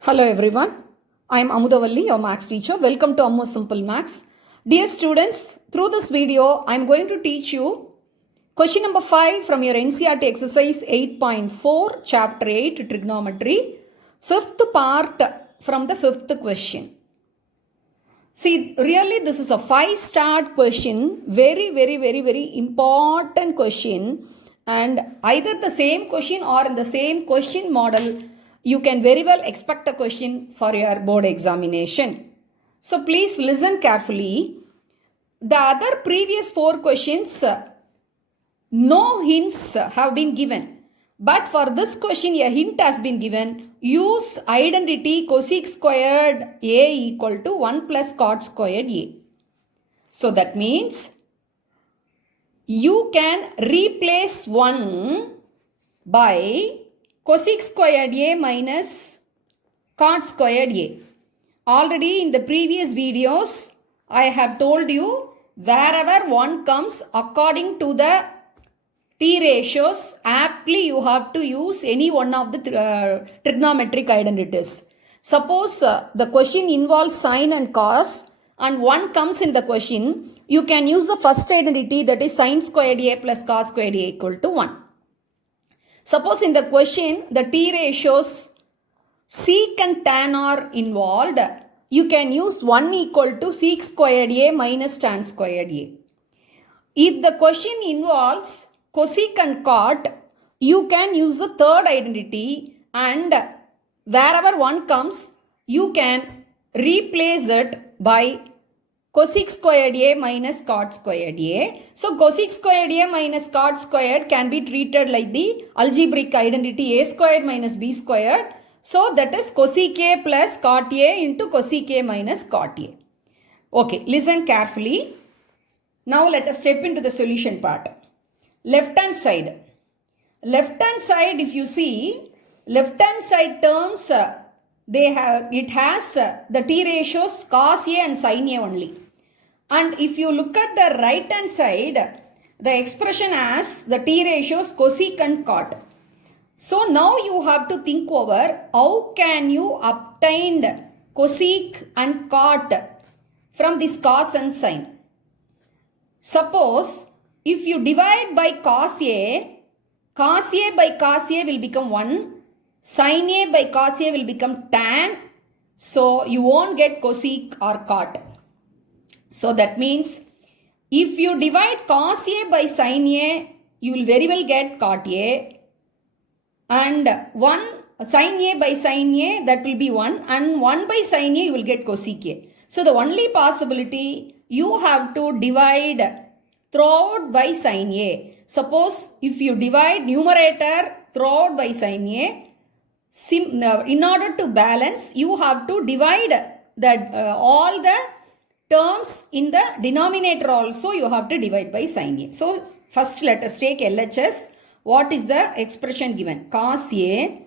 Hello everyone, I am Amudavalli, your Maths teacher. Welcome to Ammo Simple Maths. Dear students, through this video, I am going to teach you question number 5 from your NCERT exercise 8.4, chapter 8, trigonometry, fifth part from the fifth question. See, really this is a 5-star question, very important question, and either the same question or in the same question model, you can very well expect a question for your board examination. So please listen carefully. The other previous 4 questions, no hints have been given. But for this question, a hint has been given. Use identity cosec squared A equal to 1 plus cot squared A. So that means you can replace 1 by cosec squared A minus cot squared A. Already in the previous videos, I have told you wherever 1 comes according to the T ratios, aptly you have to use any one of the trigonometric identities. Suppose the question involves sine and cos and 1 comes in the question, you can use the first identity, that is sine squared A plus cos squared A equal to 1. Suppose in the question the T ratios sec and tan are involved, you can use 1 equal to sec squared A minus tan squared A. If the question involves cosec and cot, you can use the third identity, and wherever 1 comes, you can replace it by cosec squared A minus cot squared A. So cosec squared A minus cot squared can be treated like the algebraic identity A squared minus B squared. So that is cosec A plus cot A into cosec A minus cot A. Okay, listen carefully. Now let us step into the solution part. Left hand side, if you see, left hand side terms, it has the T ratios cos A and sin A only. And if you look at the right hand side, the expression has the T ratios cosec and cot. So now you have to think over how can you obtain cosec and cot from this cos and sin. Suppose if you divide by cos A by cos A will become 1, sin A by cos A will become tan, so you won't get cosec or cot. So that means if you divide cos A by sin A, you will very well get cot A, and 1 sin A by sin A, that will be 1, and 1 by sin A you will get cosec A. So the only possibility, you have to divide throughout by sin A. Suppose if you divide numerator throughout by sin A, in order to balance, you have to divide all the terms in the denominator also, you have to divide by sin A. So first let us take LHS. What is the expression given? Cos A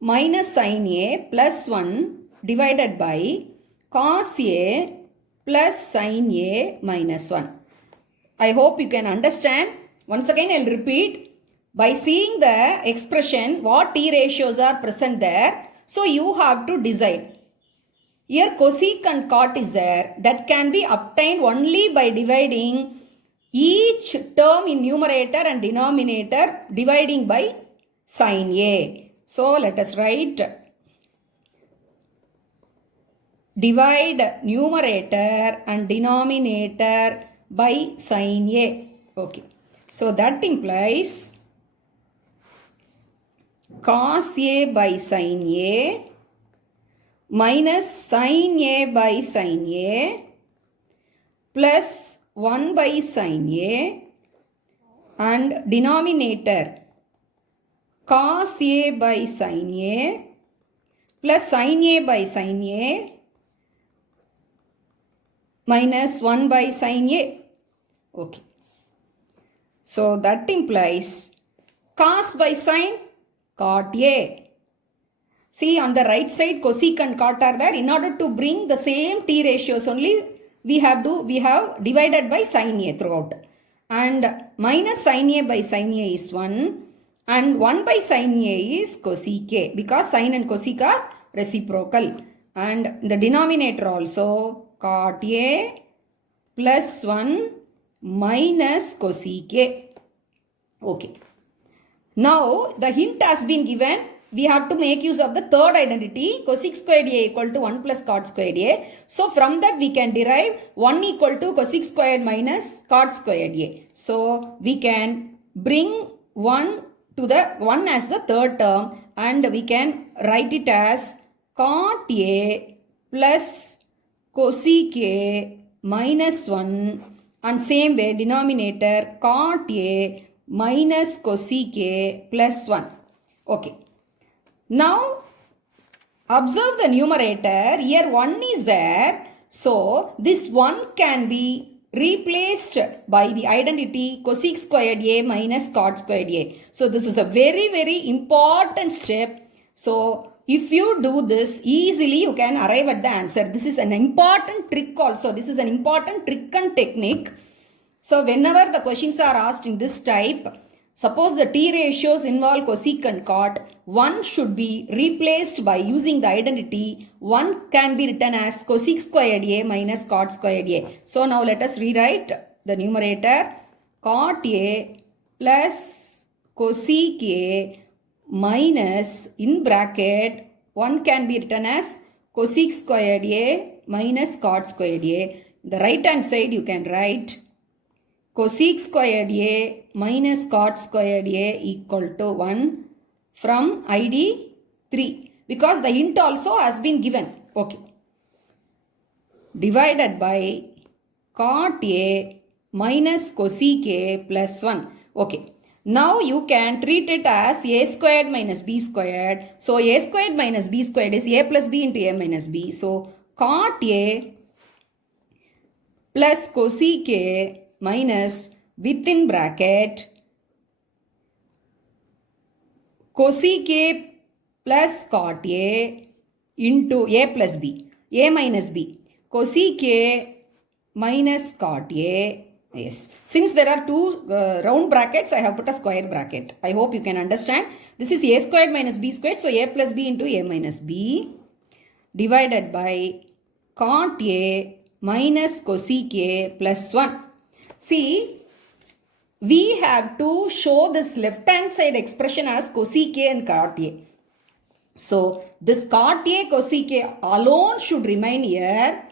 minus sin A plus 1 divided by cos A plus sin A minus 1. I hope you can understand. Once again, I will repeat. By seeing the expression, what T ratios are present there, so you have to decide. Here cosec and cot is there. That can be obtained only by dividing each term in numerator and denominator, dividing by sin A. So let us write. Divide numerator and denominator by sin A. Okay. So that implies cos A by sin A minus sin A by sin A plus 1 by sin A, and denominator cos A by sin A plus sin A by sin A minus 1 by sin A. Okay. So that implies cos by sin, cot A. See, on the right side cosec and cot are there. In order to bring the same T ratios only, we have divided by sin A throughout. And minus sin A by sin A is 1, and 1 by sin A is cosec A, because sin and cosec are reciprocal. And the denominator also cot A plus 1 minus cosec A. Okay. Now the hint has been given. We have to make use of the third identity, cosec squared A equal to 1 plus cot squared A. So from that we can derive 1 equal to cosec squared minus cot squared A. So we can bring 1 to the 1 as the third term and we can write it as cot A plus cosec A minus 1 and same way denominator cot A minus cosec A plus 1. Okay. Now observe the numerator. Here 1 is there. So this 1 can be replaced by the identity cosec squared A minus cot squared A. So this is a very, very important step. So if you do this easily, you can arrive at the answer. This is an important trick also. This is an important trick and technique. So whenever the questions are asked in this type, suppose the t ratios involve cosec and cot, 1 should be replaced by using the identity. 1 can be written as cosec squared A minus cot squared A. So now let us rewrite the numerator. Cot A plus cosec A minus in bracket 1 can be written as cosec squared A minus cot squared A. The right hand side you can write cosec squared A minus cot squared A equal to 1 from ID 3 because the hint also has been given. Okay. Divided by cot A minus cosec A plus 1. Okay. Now you can treat it as A squared minus B squared. So A squared minus B squared is A plus B into A minus B. So cot A plus cosec A minus within bracket cosec A plus cot A into A plus B, A minus B, cosec A minus cot A. Yes, since there are two round brackets, I have put a square bracket. I hope you can understand. This is A squared minus B squared, so A plus B into A minus B divided by cot A minus cosec A plus 1. See, we have to show this left hand side expression as cosec A and cot A. So this cot A cosec A alone should remain here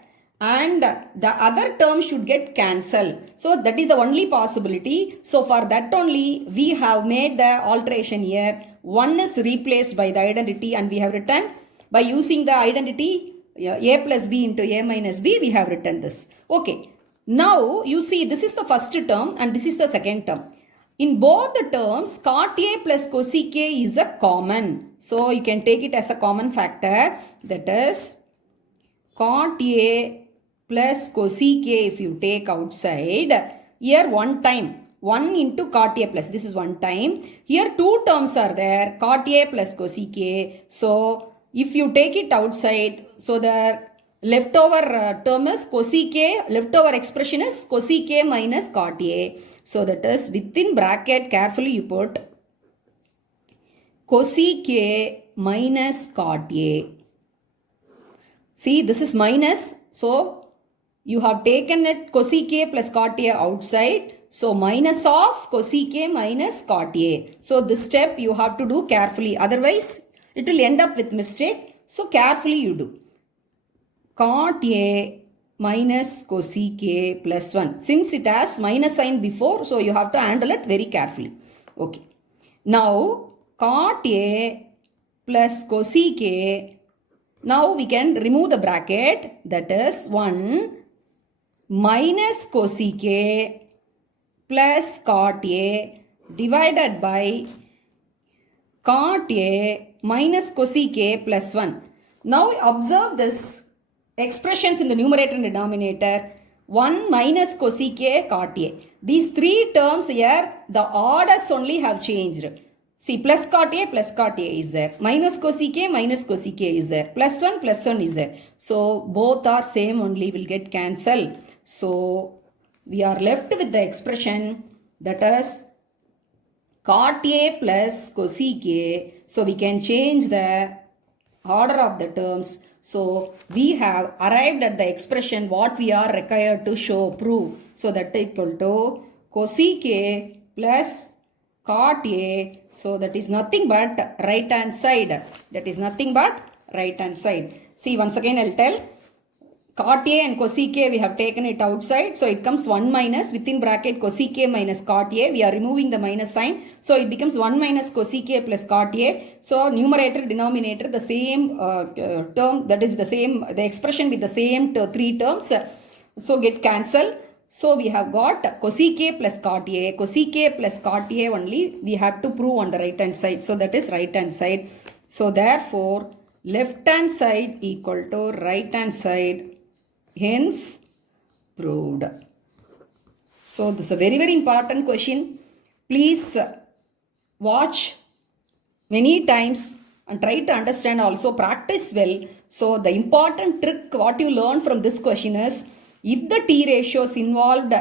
and the other term should get cancelled. So that is the only possibility. So for that only we have made the alteration here. 1 is replaced by the identity and we have written by using the identity A plus B into A minus B, we have written this. Okay. Now you see this is the first term and this is the second term. In both the terms, cot A plus cosec A is a common. So you can take it as a common factor. That is cot A plus cosec A if you take outside. Here one time. 1 into cot A plus. This is one time. Here two terms are there. Cot A plus cosec A. So if you take it outside, so the leftover term is cosec A, leftover expression is cosec A minus cot A. So that is within bracket, carefully you put cosec A minus cot A. See, this is minus. So you have taken it cosec A plus cot A outside. So minus of cosec A minus cot A. So this step you have to do carefully. Otherwise, it will end up with mistake. So carefully you do. Cot A minus cosec A plus 1. Since it has minus sign before, so you have to handle it very carefully. Okay. Now, cot A plus cosec A. Now we can remove the bracket. That is 1 minus cosec A plus cot A divided by cot A minus cosec A plus 1. Now observe this expressions in the numerator and denominator. 1 minus cosec A cot A. These three terms here, the orders only have changed. See, plus cot A is there. Minus cosec A is there. Plus 1 is there. So both are same only, will get cancelled. So we are left with the expression that is cot A plus cosec A. So we can change the order of the terms. So we have arrived at the expression what we are required to show, prove. So that equal to cosec A plus cot A. So that is nothing but right hand side. That is nothing but right hand side. See, once again I'll tell. Cot A and cosec A we have taken it outside. So it comes 1 minus within bracket cosec A minus cot A. We are removing the minus sign. So it becomes 1 minus cosec A plus cot A. So numerator, denominator, the same term, that is the same, the expression with the same three terms. So get cancelled. So we have got cosec A plus cot A. Cosec A plus cot A only we have to prove on the right hand side. So that is right hand side. So therefore left hand side equal to right hand side. Hence proved. So this is a very, very important question. Please watch many times and try to understand, also practice well. So the important trick what you learn from this question is, if the t ratios involved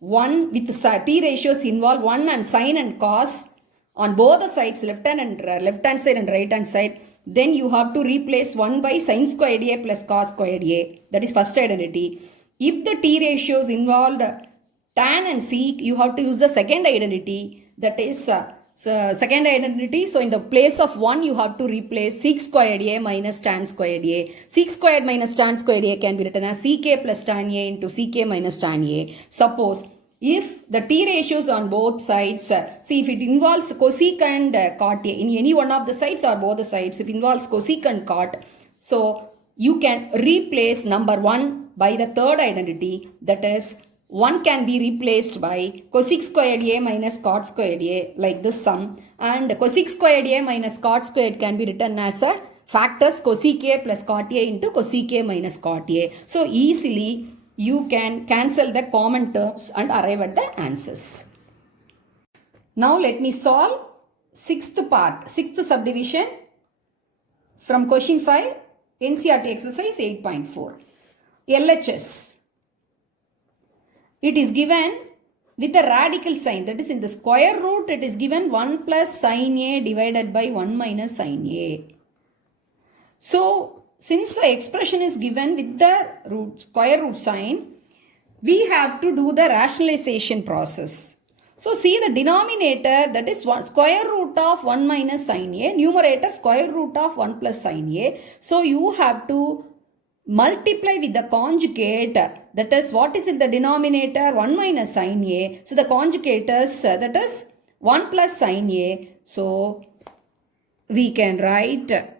1 with t ratios involve 1 and sine and cos on both the sides, left hand side and right hand side, then you have to replace 1 by sine squared A plus cos squared A. That is first identity. If the t ratios involved tan and sec, you have to use the second identity. That is second identity. So in the place of 1, you have to replace sec squared A minus tan squared A. Sec squared minus tan squared A can be written as ck plus tan A into ck minus tan A. Suppose if the t ratios on both sides, see if it involves cosec and cot A, in any one of the sides or both the sides, if it involves cosec and cot, so you can replace number 1 by the third identity, that is 1 can be replaced by cosec squared A minus cot squared A, like this sum, and cosec squared A minus cot squared can be written as a factors cosec A plus cot A into cosec A minus cot A. So easily you can cancel the common terms and arrive at the answers. Now let me solve sixth subdivision from question 5, NCERT exercise 8.4. LHS. It is given with the radical sign, that is in the square root it is given 1 plus sine A divided by 1 minus sine A. So since the expression is given with the square root sign, we have to do the rationalization process. So see the denominator, that is square root of 1 minus sine A, numerator square root of 1 plus sine A. So you have to multiply with the conjugate, that is what is in the denominator 1 minus sine A. So the conjugate is that is 1 plus sine A. So we can write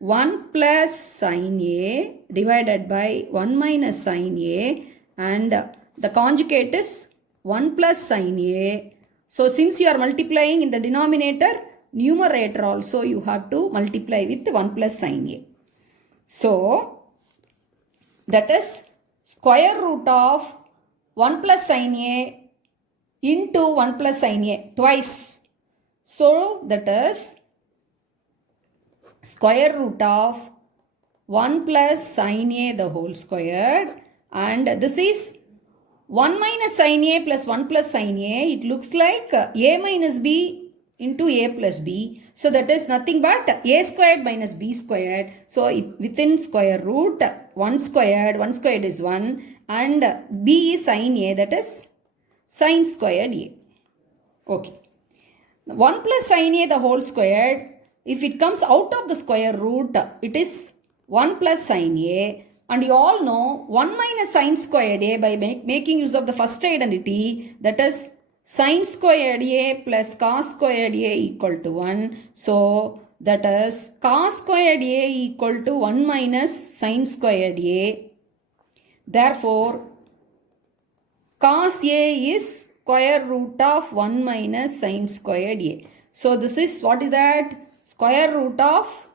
1 plus sine A divided by 1 minus sine A, and the conjugate is 1 plus sine A. So since you are multiplying in the denominator, numerator also you have to multiply with 1 plus sine A. So that is square root of 1 plus sine A into 1 plus sine A twice. So that is square root of 1 plus sine A the whole squared, and this is 1 minus sine A plus 1 plus sine A. It looks like A minus B into A plus B. So that is nothing but A squared minus B squared. So within square root 1 squared is 1, and B is sine A, that is sine squared A. Okay. 1 plus sine A the whole squared, if it comes out of the square root, it is 1 plus sine A. And you all know 1 minus sine squared A by making use of the first identity, that is sine squared A plus cos squared A equal to 1. So that is cos squared A equal to 1 minus sine squared A. Therefore, cos A is square root of 1 minus sine squared A. So this is, what is that? Square root of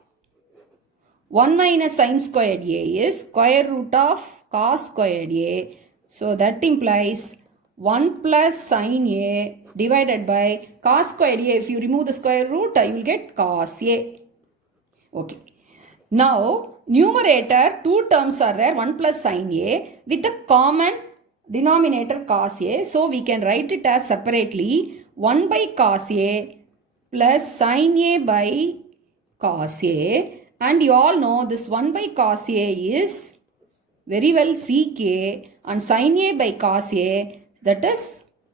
1 minus sine squared A is square root of cos squared A. So that implies 1 plus sine A divided by cos squared A. If you remove the square root, you will get cos A. Okay. Now, numerator, two terms are there, 1 plus sine A with the common denominator cos A. So we can write it as separately 1 by cos A plus sine A by cos A, And you all know this 1 by cos A is very well sec A, and sin A by cos A, that is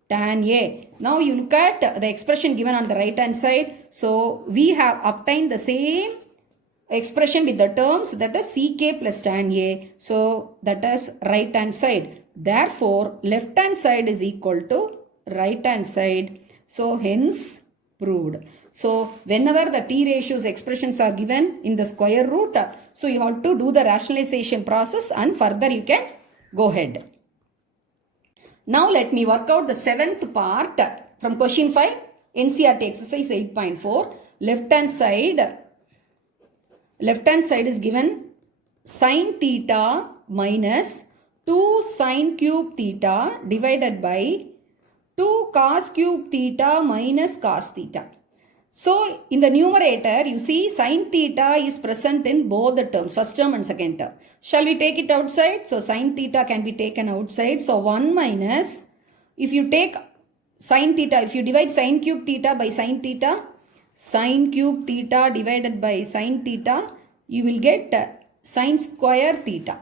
tan A. Now you look at the expression given on the right hand side. So we have obtained the same expression with the terms, that is sec plus tan A. So that is right hand side. Therefore left hand side is equal to right hand side. So hence proved. So whenever the t ratios expressions are given in the square root, so you have to do the rationalization process and further you can go ahead. Now let me work out the seventh part from question 5, NCERT exercise 8.4. Left hand side is given sin theta minus 2 sin cube theta divided by 2 cos cube theta minus cos theta. So in the numerator, you see sin theta is present in both the terms, first term and second term. Shall we take it outside? So sin theta can be taken outside. So 1 minus, if you take sin theta, if you divide sin cube theta by sin cube theta divided by sin theta, you will get sin square theta.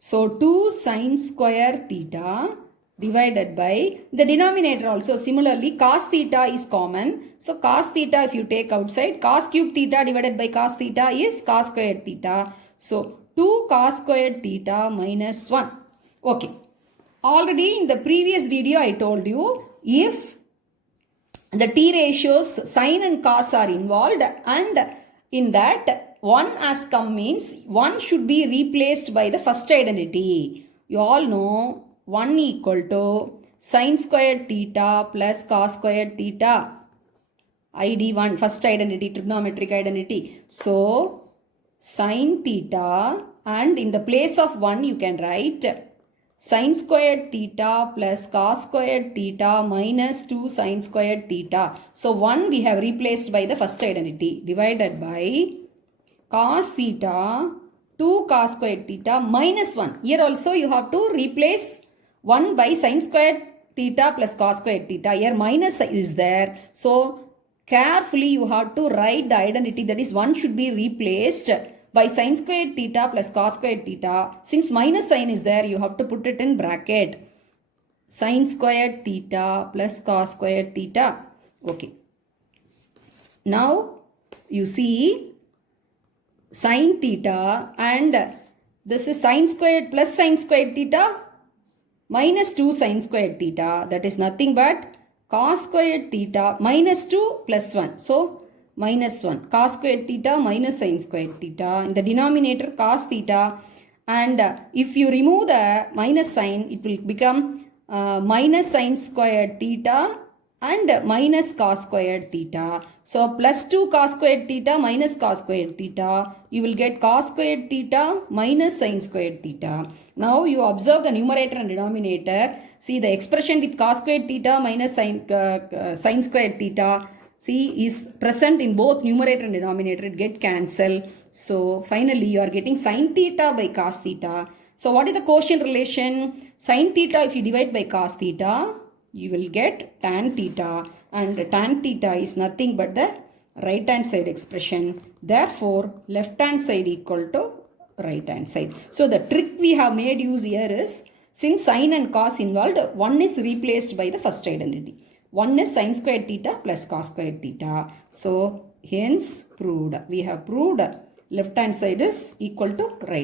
So 2 sin square theta divided by the denominator also. Similarly, cos theta is common. So cos theta, if you take outside, cos cube theta divided by cos theta is cos squared theta. So 2 cos squared theta minus 1. Okay. Already in the previous video I told you, if the t ratios sin and cos are involved, and in that 1 has come means 1 should be replaced by the first identity. You all know 1 equal to sin squared theta plus cos squared theta. ID1, first identity, trigonometric identity. So sin theta, and in the place of 1 you can write sin squared theta plus cos squared theta minus 2 sin squared theta. So 1 we have replaced by the first identity, divided by cos theta 2 cos squared theta minus 1. Here also you have to replace 1 by sin squared theta plus cos squared theta. Here minus is there. So carefully you have to write the identity, that is 1 should be replaced by sin squared theta plus cos squared theta. Since minus sign is there, you have to put it in bracket. Sin squared theta plus cos squared theta. Okay. Now you see sin theta, and this is sin squared plus sin squared theta minus 2 sin squared theta, that is nothing but cos squared theta minus 2 plus 1. So minus 1 cos squared theta minus sin squared theta, in the denominator cos theta, and if you remove the minus sign, it will become minus sin squared theta and minus cos squared theta. So plus 2 cos squared theta minus cos squared theta, you will get cos squared theta minus sin squared theta. Now you observe the numerator and denominator. See the expression with cos squared theta minus sin squared theta, see, is present in both numerator and denominator. It get cancelled. So finally you are getting sin theta by cos theta. So what is the quotient relation? Sin theta, if you divide by cos theta, you will get tan theta, and tan theta is nothing but the right hand side expression. Therefore left hand side equal to right hand side. So the trick we have made use here is, since sin and cos involved, 1 is replaced by the first identity. 1 is sin squared theta plus cos squared theta. So hence proved. We have proved left hand side is equal to right.